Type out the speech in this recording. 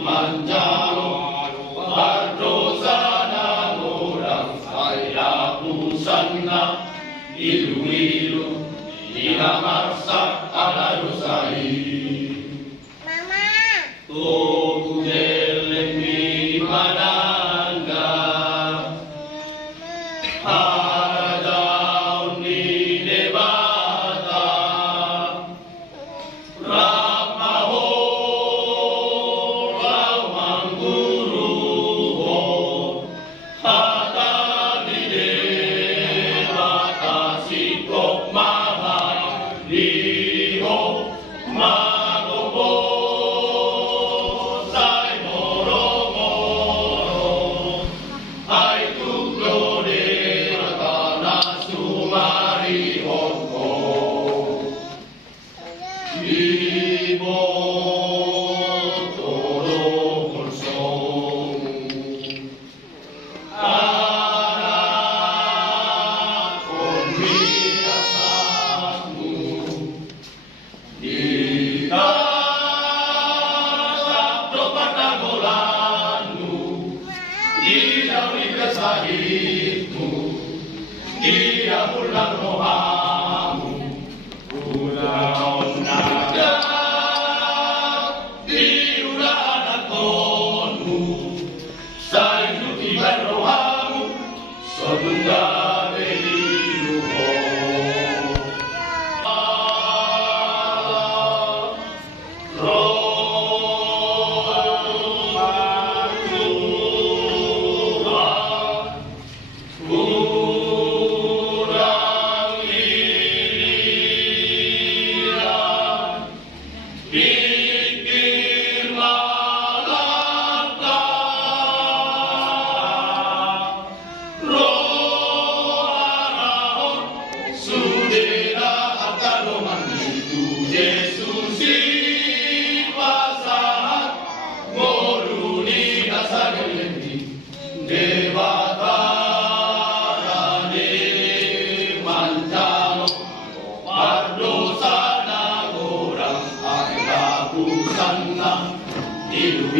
manjalo berdosa dan orang saya pusana ilu-ilu dia marsak ala dosai Mama tuku deleng di mananga hadaun di debata ramaho lawang guruho hata di debata sikok mahal liho magopo sai moro-moro ai tuklo de ratana sumari hongko ibo todo bolsong ara konmiasamu Ika sabdo patagolanmu Dia wikasahitmu Dia bulan rohamu Ulang naga Di ulaan atonmu Sayuti iban rohamu Sodunga beliruho Ilu